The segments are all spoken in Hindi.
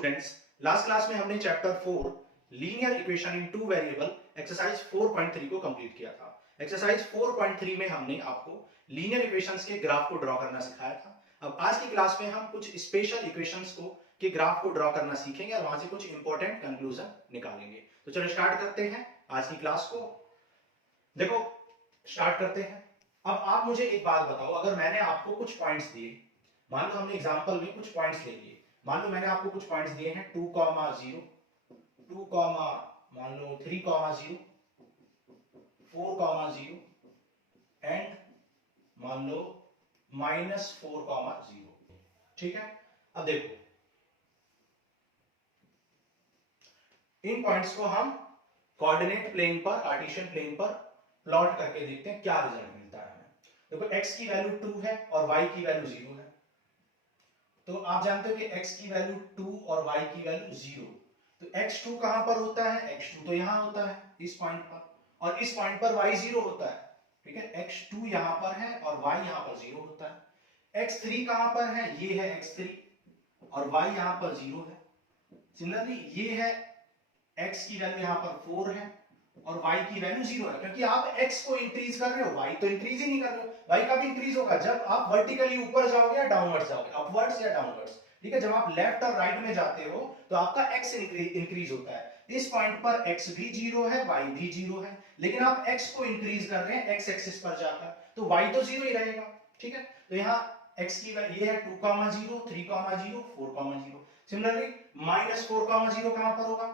स्टूडेंट्स, लास्ट क्लास में हमने chapter 4 linear equation in two variable exercise 4.3 को कंप्लीट किया था। एक्सरसाइज 4.3 में हमने आपको लीनियर इक्वेशंस के ग्राफ को ड्रॉ करना सिखाया था। अब आज की क्लास में हम कुछ स्पेशल इक्वेशंस को के ग्राफ को ड्रॉ करना सीखेंगे और वहां से कुछ इंपॉर्टेंट कंक्लूजन निकालेंगे। तो चलो स्टार्ट करते हैं आज की क्लास को। देखो स्टार्ट करते हैं। अब आप मुझे एक बात बताओ, अगर मैंने आपको कुछ पॉइंट्स दिए, मान लो हमने एग्जांपल में कुछ पॉइंट्स ले लिए, मान लो मैंने आपको कुछ पॉइंट्स दिए हैं 2,0, 2, मान लो 3,0, 4,0 एंड मान लो -4,0। ठीक है। अब देखो इन पॉइंट्स को हम कोऑर्डिनेट प्लेन पर, कार्टेशियन प्लेन पर प्लॉट करके देखते हैं क्या रिजल्ट मिलता है हमें। देखो x की वैल्यू 2 है और y की वैल्यू 0 है। तो आप जानते हो कि x की वैल्यू 2 और y की वैल्यू 0। तो x2 कहां पर होता है? x2 तो यहां होता है इस पॉइंट पर, और इस पॉइंट पर y 0 होता है। ठीक है, x2 यहां पर है और y यहां पर 0 होता है। x3 कहां पर है? ये है x3 और y यहां पर 0 है। सिमिलरली ये है x की वैल्यू यहां पर 4 है और y की वैल्यू 0 है, क्योंकि आप x को इंक्रीज कर रहे हो, y तो इंक्रीज ही नहीं कर रहे हो। y का भी इंक्रीज होगा जब आप वर्टिकली ऊपर जाओगे या डाउनवर्ड्स जाओगे, अपवर्ड्स या डाउनवर्ड्स। ठीक है, जब आप लेफ्ट और राइट में जाते हो तो आपका x इंक्रीज होता है। इस पॉइंट पर x भी 0 है, y भी 0 है, लेकिन आप x को इंक्रीज कर रहे हैं x एक्सिस पर जाकर, तो y तो 0 ही रहेगा। ठीक है, तो यहाँ x की वैल्यू ये है 2,0, 3,0, 4,0। सिमिलरली -4,0 कहां पर होगा?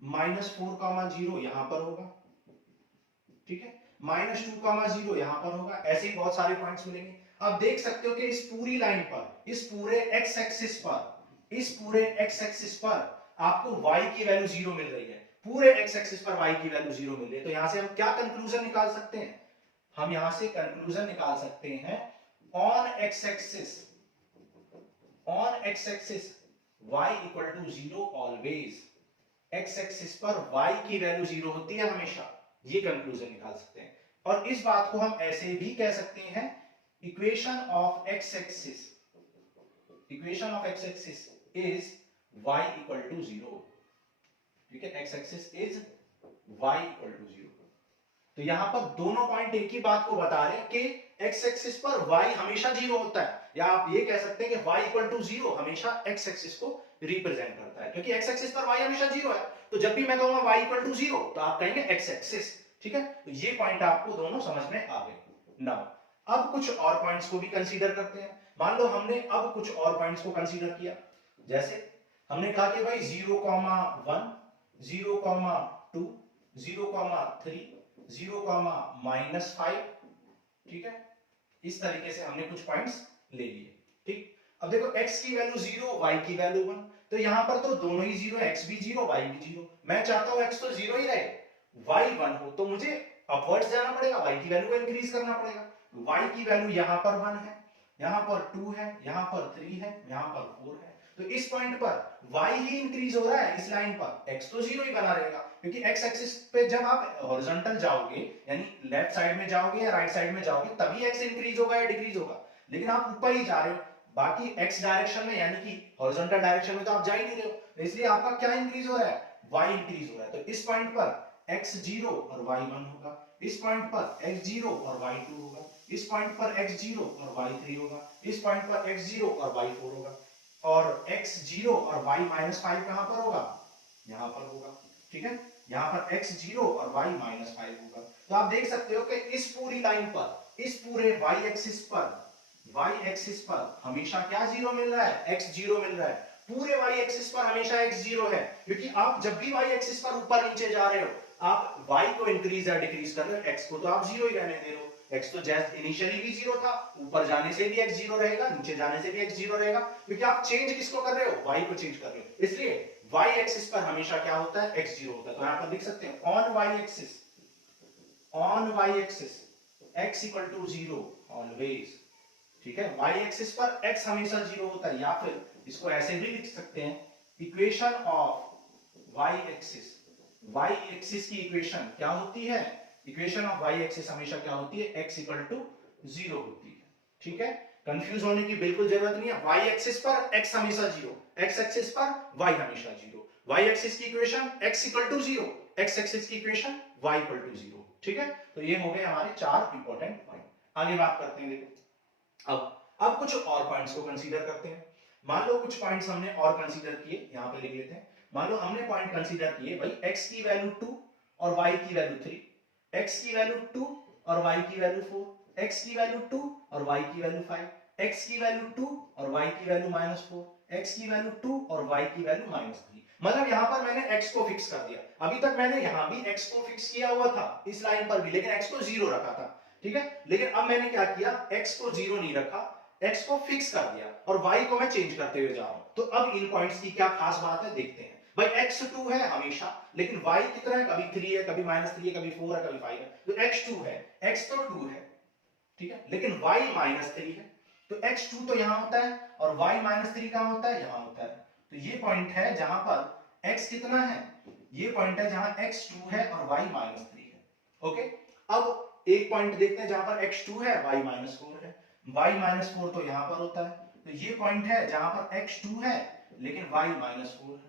-4,0 यहां पर होगा। ठीक है, -2,0 यहां पर होगा। ऐसे ही बहुत सारे पॉइंट्स मिलेंगे। आप देख सकते हो कि इस पूरी लाइन पर, इस पूरे x एक्सिस पर, इस पूरे x एक्सिस पर आपको y की वैल्यू 0 मिल रही है। पूरे x एक्सिस पर y की वैल्यू 0 मिल रही है। तो यहां से हम क्या कंक्लूजन निकाल सकते हैं? हम यहां से कंक्लूजन निकाल सकते हैं on x axis, on x axis y equal to 0 always. x axis पर y की वैल्यू 0 होती है हमेशा। ये कंक्लूजन निकाल सकते हैं। और इस बात को हम ऐसे भी कह सकते हैं, equation of x axis, equation of x axis is y equal to 0। ठीक है, x axis is y equal to 0। तो यहां पर दोनों पॉइंट एक ही बात को बता रहे हैं कि x एक्सिस पर y हमेशा 0 होता है, या आप ये कह सकते हैं कि y इक्वल टू 0 हमेशा x एक्सिस को रिप्रेजेंट करता है, क्योंकि x एक्सिस पर y हमेशा 0 है। तो जब भी मैं कहूंगा y इक्वल टू 0 तो आप कहेंगे x एक्सिस। ठीक है, तो ये पॉइंट आपको दोनों समझ में आ गए। नाउ अब कुछ और पॉइंट्स को भी कंसीडर करते हैं। मान लो हमने अब कुछ और पॉइंट्स को कंसीडर किया, जैसे हमने कहा कि भाई 0,1, 0,2, 0,3, 0,-5। ठीक है, इस तरीके से हमने कुछ पॉइंट्स ले लिए। ठीक, अब देखो x की वैल्यू 0, y की वैल्यू 1, तो यहां पर तो दोनों ही 0 है, x भी 0, y भी 0। मैं चाहता हूं x तो 0 ही रहे, y 1 हो, तो मुझे अपवर्ड्स जाना पड़ेगा, y की वैल्यू को इंक्रीज करना पड़ेगा। y की वैल्यू यहां पर 1 है, यहां पर 2 है, यहां पर 3 है, यहां पर 4 है। तो इस पॉइंट पर y ही इंक्रीज हो रहा है, इस लाइन पर x तो 0 ही बना रहेगा, क्योंकि x एक्सिस पे जब आप हॉरिजॉन्टल जाओगे, यानी लेफ्ट साइड में जाओगे या राइट साइड में जाओगे, तभी x इंक्रीज होगा या डिक्रीज होगा। लेकिन आप ऊपर ही जा रहे हो, बाकी x डायरेक्शन में यानी कि हॉरिजॉन्टल डायरेक्शन में तो आप जा ही नहीं रहे हो, इसलिए आपका क्या इंक्रीज हो रहा है? y इंक्रीज हो रहा है। तो इस पॉइंट पर x 0 और y 1 होगा, इस पॉइंट पर x 0 और y 2 होगा, इस पॉइंट पर x 0 और y 3 होगा, इस पॉइंट पर x 0 और y 4 होगा, और x 0 और y -5 कहां पर होगा? यहां पर होगा। ठीक है, यहां पर x 0 और y -5 होगा। तो आप देख सकते हो कि इस पूरी लाइन पर, इस पूरे y एक्सिस पर, y एक्सिस पर हमेशा क्या 0 मिल रहा है? x 0 मिल रहा है। पूरे y एक्सिस पर हमेशा x 0 है, क्योंकि आप जब भी y एक्सिस पर ऊपर नीचे जा रहे हो, आप y को इंक्रीज या डिक्रीज कर रहे हो, x को तो आप 0 ही रहने दे रहे हो। x तो जैसे इनिशियली भी 0 था, ऊपर जाने से भी x 0 रहेगा, नीचे जाने से भी x 0 रहेगा, क्योंकि आप चेंज किसको कर रहे हो? y को चेंज कर रहे हो। इसलिए y एक्सिस पर हमेशा क्या होता है? x 0 होता है। तो यहां पर लिख सकते हैं on y axis, on y axis x equal to 0 always. ठीक है, y एक्सिस पर x हमेशा 0 होता है, या फिर इसको ऐसे भी लिख सकते हैं, equation of y axis, y axis की इक्वेशन क्या होती है? इक्वेशन ऑफ y एक्सिस हमेशा क्या होती है? x इक्वल टू 0 होती है। ठीक है, कंफ्यूज होने की बिल्कुल जरूरत नहीं है। वाई एक्सिस पर एक्स हमेशा जीरो, एक्स एक्सिस पर वाई हमेशा जीरो। वाई एक्सिस की equation X equal to zero, X axis की equation Y equal to zero. ठीक है, तो ये हो गए हमारे 4 इंपॉर्टेंट पॉइंट। आगे बात करते हैं, देखो अब कुछ और पॉइंट्स को कंसीडर करते हैं। मान लो कुछ पॉइंट्स हमने और कंसीडर किए, यहां पे लिख लेते हैं। मान लो हमने पॉइंट कंसीडर किए भाई x की वैल्यू 2 और y की वैल्यू 3, x की वैल्यू 2 और y की वैल्यू 4, x की वैल्यू 2 और y की वैल्यू 5, x की वैल्यू 2 और y की वैल्यू -4, x की वैल्यू 2 और y की वैल्यू -3। मतलब यहां पर मैंने x को फिक्स कर दिया। अभी तक मैंने यहां भी x को फिक्स किया हुआ था इस लाइन पर भी, लेकिन x को 0 रखा था। ठीक है, लेकिन अब मैंने क्या किया, x को 0 नहीं रखा, x को फिक्स कर दिया और y को मैं चेंज करते हुए जा रहा हूं। तो अब इन पॉइंट्स की क्या खास बात है देखते हैं। भाई x2 है हमेशा, लेकिन y कितना है, कभी 3 है, कभी -3 है, कभी 4 है, कभी 5 है। तो x2 है, x तो 2 है, ठीक है, लेकिन y -3 है। तो x2 तो यहां होता है और y -3 कहां होता है, यहां होता है। तो ये पॉइंट है जहां पर x कितना है, ये पॉइंट है जहां x2 है और y -3 है। ओके, अब एक पॉइंट देखते हैं जहां पर x2 है, y -4 है। y -4 तो यहां पर होता है। तो ये पॉइंट है जहां पर x2 है लेकिन y -4 है।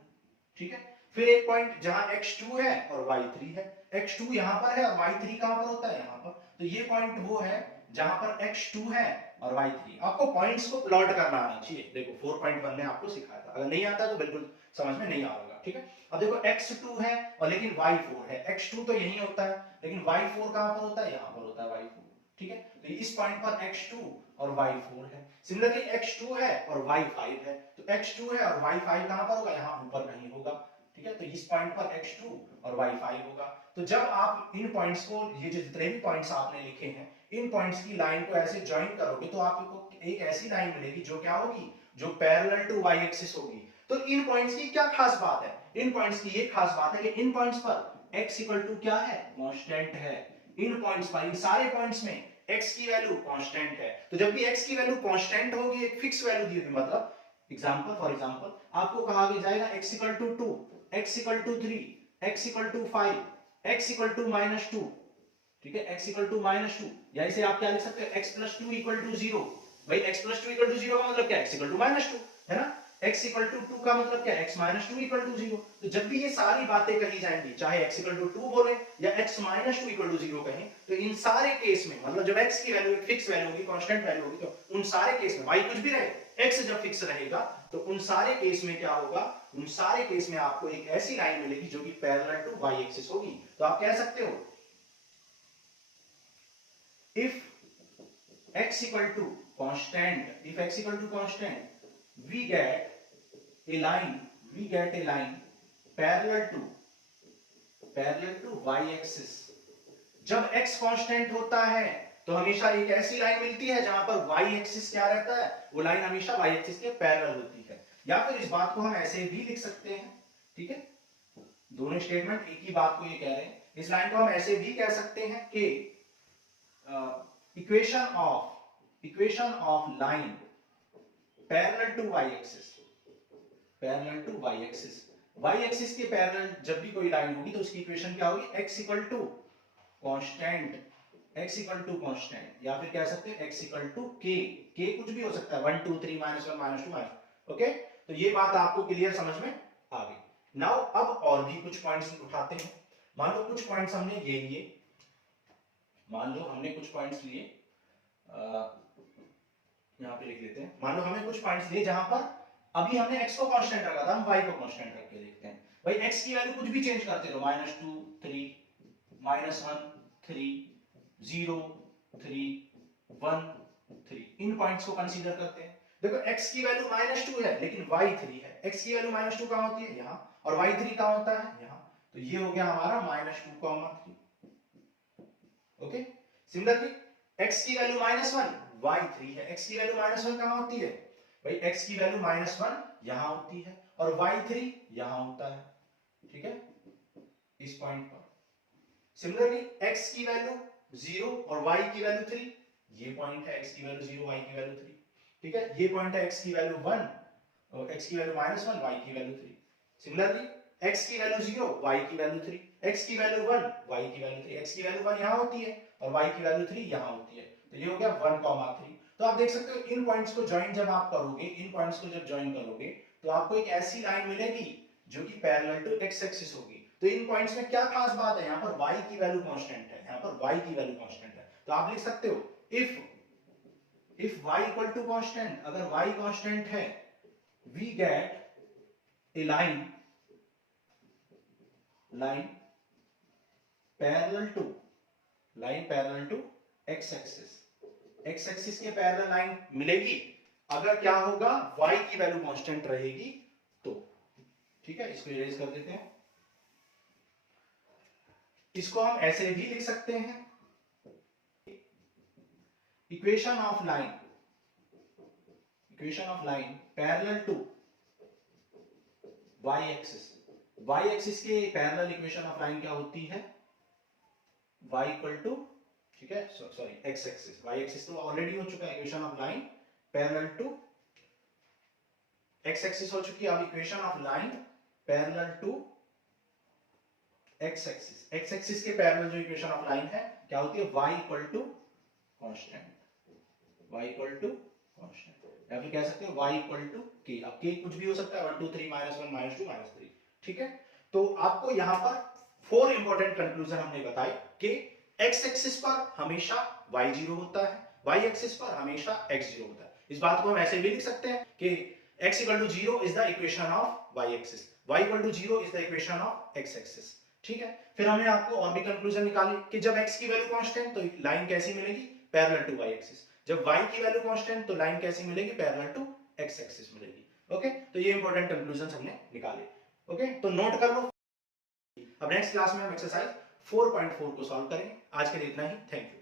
ठीक है, फिर एक पॉइंट जहां x2 है और y3 है। x2 यहां पर है और y3 कहां पर होता है, यहां पर। तो ये पॉइंट वो है जहां पर x2 है और y3। आपको पॉइंट्स को प्लॉट करना आना चाहिए। देखो 4.1 ने आपको सिखाया था, अगर नहीं आता तो बिल्कुल समझ में नहीं आएगा। ठीक है, अब देखो x2 है और लेकिन y4 है। x2 तो यही होता है, लेकिन y4 कहां पर होता है, यहां पर होता है y4। ठीक है, तो इस पॉइंट पर x2 और y4 है। सिमिलरली x2 है और y5 है। तो x2 है और y5 कहां पर होगा, यहां ऊपर कहीं होगा। ठीक है, तो इस पॉइंट पर x2 और y5 होगा। तो जब आप इन पॉइंट्स को, ये जो जितने भी पॉइंट्स आपने लिखे हैं, इन पॉइंट्स की लाइन को ऐसे ज्वाइन करोगे तो आपको एक ऐसी लाइन मिलेगी जो क्या होगी, जो पैरेलल टू y एक्सिस होगी। तो इन पॉइंट्स की क्या खास बात है, इन पॉइंट्स की ये खास बात है कि इन पॉइंट्स पर x इक्वल टू क्या है, कांस्टेंट है। इन पॉइंट्स पर, इन सारे पॉइंट्स में x की वैल्यू कांस्टेंट है। तो जब भी x की वैल्यू कांस्टेंट होगी, एक फिक्स वैल्यू दी होगी, मतलब एग्जांपल फॉर एग्जांपल आपको कहा जाएगा x equal to 2, x equal to 3, x equal to 5, x equal to -2। ठीक है, x इक्वल टू -2, या इसे आप क्या लिख सकते हो, x प्लस 2 इक्वल टू 0। भाई x प्लस 2 इक्वल टू 0 का मतलब क्या है, x इक्वल टू -2 है ना। x इक्वल टू 2 का मतलब क्या है, x माइनस 2 इक्वल टू 0। तो जब भी ये सारी बातें कही जाएंगी, चाहे x इक्वल टू 2 बोले या x माइनस 2 इक्वल टू 0 कहें, तो इन सारे केस में, मतलब जब x की वैल्यू एक फिक्स वैल्यू होगी, कांस्टेंट वैल्यू होगी, तो उन सारे केस में y कुछ भी रहे, x जब फिक्स रहेगा, तो उन सारे केस में क्या होगा, उन सारे केस में आपको एक ऐसी लाइन मिलेगी जो कि पैरेलल टू y एक्सिस होगी। तो आप कह सकते हो, if x equal to constant, if x equal to constant, we get a line, we get a line parallel to y axis। जब x कांस्टेंट होता है तो हमेशा एक ऐसी लाइन मिलती है जहां पर y एक्सिस क्या रहता है, वो लाइन हमेशा y एक्सिस के पैरेलल होती है। या फिर इस बात को हम ऐसे भी लिख सकते हैं, ठीक है, दोनों स्टेटमेंट एक ही बात को ये कह रहे हैं। इस लाइन को हम ऐसे भी कह सकते हैं कि equation of line parallel to y axis, parallel to y axis. y axis के पैरेलल जब भी कोई लाइन होगी तो उसकी इक्वेशन क्या होगी, x equal to constant, x equal to constant, या फिर कह सकते हैं x equal to k। k कुछ भी हो सकता है, 1 2 3 -1 -2 ओके। तो ये बात आपको क्लियर समझ में आ गई। नाउ अब और भी कुछ पॉइंट्स उठाते हैं। मान लो कुछ पॉइंट्स हमने ये लिए, मान लो हमने कुछ पॉइंट्स लिए, यहाँ पे लिख लेते हैं। मान लो हमें कुछ पॉइंट्स लिए जहां पर अभी हमने x को कांस्टेंट रखा था, हम y को कांस्टेंट रख के देखते हैं। भाई x की वैल्यू कुछ भी चेंज करते रहो, -2 3 -1 3 0 3 1 3, इन पॉइंट्स को कंसीडर करते हैं। देखो x की वैल्यू -2 है लेकिन y 3 है। x की वैल्यू -2 कहां होती है, यहाँ, और y 3 कहां होता है, यहाँ। तो ये हो गया हमारा -2, 3। ओके, सिमिलरली x की वैल्यू -1, y3 है। x की वैल्यू -1 कहां होती है, भाई x की वैल्यू -1 यहां होती है और y3 यहां होता है। ठीक है, इस पॉइंट पर। सिमिलरली x की वैल्यू 0 और y की वैल्यू 3, ये पॉइंट है x की वैल्यू 0 y की वैल्यू 3। ठीक है, ये पॉइंट है x की वैल्यू 1 और x की वैल्यू -1 y की वैल्यू 3। सिमिलरली x की वैल्यू 0 y की वैल्यू 3, x की वैल्यू 1 y की वैल्यू 3। x की वैल्यू 1 यहां होती है और y की वैल्यू 3 यहां होती है। तो ये हो गया 1, 3। तो आप देख सकते हो इन पॉइंट्स को ज्वाइन जब आप करोगे, इन पॉइंट्स को जब ज्वाइन करोगे तो आपको एक ऐसी लाइन मिलेगी जो कि पैरेलल टू एक्स एक्सिस होगी। तो इन पॉइंट्स में क्या खास बात है, यहाँ पर y की वैल्यू कांस्टेंट है, यहाँ पर y की वैल्यू कांस्टेंट है। तो आप लिख सकते हो if y equal to constant, अगर y कांस्टेंट है, we get a line parallel to x axis. X axis के पैरेलल लाइन मिलेगी अगर क्या होगा, y की वैल्यू कांस्टेंट रहेगी तो। ठीक है, इसको इरेज कर देते हैं। इसको हम ऐसे भी लिख सकते हैं, equation of line parallel to y axis. y axis के पैरेलल इक्वेशन ऑफ लाइन क्या होती है, y इक्वल टू, ठीक है, sorry x axis, y axis तो ऑलरेडी हो चुका है, equation of line parallel to x axis हो चुकी है। अब equation of line parallel to x axis. x axis के पैरेलल जो इक्वेशन ऑफ लाइन है क्या होती है, y equal to constant, y equal to constant, या फिर कह सकते हैं y इक्वल टू k। अब k कुछ भी हो सकता है, 1 2 3 -1 -2 -3। ठीक है, तो आपको यहां पर 4 इंपॉर्टेंट कंक्लूजन हमने बताए कि x एक्सिस पर हमेशा y 0 होता है, y एक्सिस पर हमेशा x 0 होता है। इस बात को हम ऐसे भी लिख सकते हैं कि x equal to 0 is the equation of y axis, y equal to 0 is the equation of x axis. ठीक है, फिर हमने आपको और भी कंक्लूजन निकाले कि जब x की वैल्यू कांस्टेंट तो लाइन कैसी मिलेगी, पैरेलल टू y एक्सिस। जब y की वैल्यू कांस्टेंट तो लाइन कैसी मिलेगी, पैरेलल टू x एक्सिस मिलेगी। ओके, तो ये इंपॉर्टेंट कंक्लूजन हमने निकाले। ओके, तो नोट कर लो। अब नेक्स्ट क्लास में हम एक्सरसाइज 4.4 को सॉल्व करेंगे। आज के लिए इतना ही, थैंक यू।